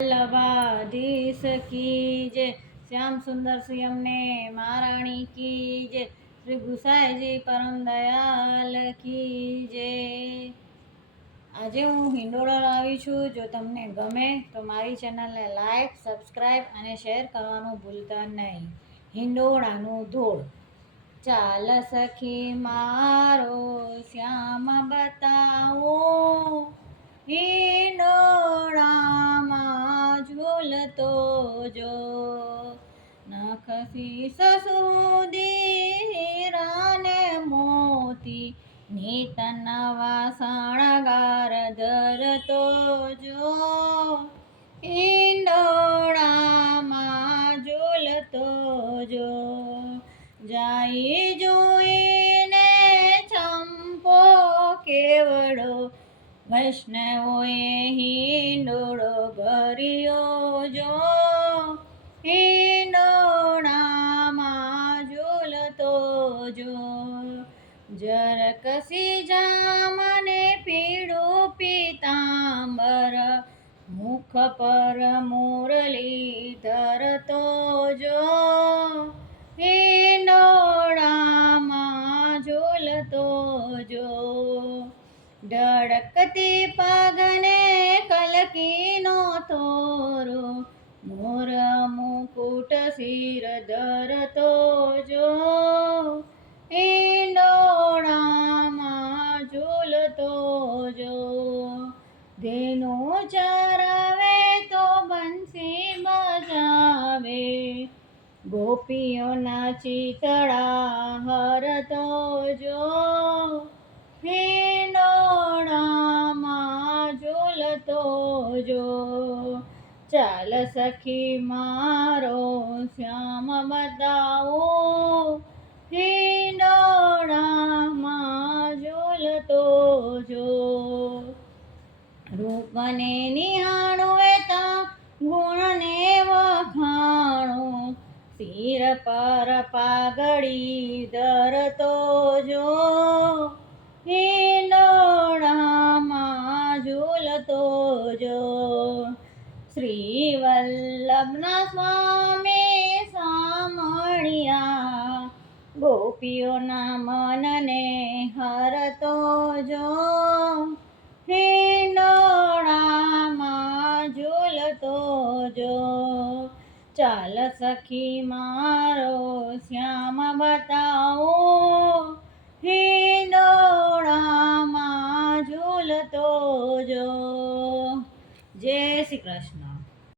वल्लभाधीश की जय, श्याम सुंदर श्री अમને મહારાણી કી જય, શ્રી ગુસાઈજી પરમ દયાલ કી જય। આજે હું હિંડોળો લાવી છું। જો તમને ગમે તો મારી ચેનલને લાઈક, સબસ્ક્રાઈબ અને શેર કરવાનું ભૂલતા નહીં। હિંડોળાનું ધોળ। ચાલ સખી મારો શ્યામ બતાવો, હિંડોળામાં ઝૂલતો જો। નખથી સુધી હીરા ને મોતી, નિત નવા શણગાર ધરતો જો। હિંડોળામાં ઝૂલતો જો। જાય જોઈને ચંપો કેવડો, વૈષ્ણવોએ હિંડોળો ભર્યો જો। હિંડોળામાં ઝૂલતો જો। જરકસી જામને પીળું પીતાંબર, મુખ પર મુરલી ધરતો જો। હિંડોળામાં ઝૂલતો જો। ઢળકતી પગને કલકીનો તોરો, મોર મુકુટ શિર ધરતો જો। હિંડોળામાં ઝૂલતો જો। ધેનુ ચરાવે તો બંસી બજાવે, ગોપીઓના ચિતળા હરતો જો। હિંડોળામાં ઝૂલતો જો। ચાલ સખી મારો શ્યામ બતાવો, હિંડોળામાં ઝૂલતો જો। રૂપને નિહાળું એતા ગુણને વખાણો, શિર પર પાઘડી ધરતો જો। હિંડોળામાં ઝૂલતો જો। શ્રી વલ્લભના સ્વામી સામળિયા, ગોપીઓના મનને હરતો જો। હિંડોળામાં ઝૂલતો જો। ચાલ સખી મારો શ્યામ બતાવો, હિંડોળામાં ઝૂલતો જો। જય શ્રી કૃષ્ણ।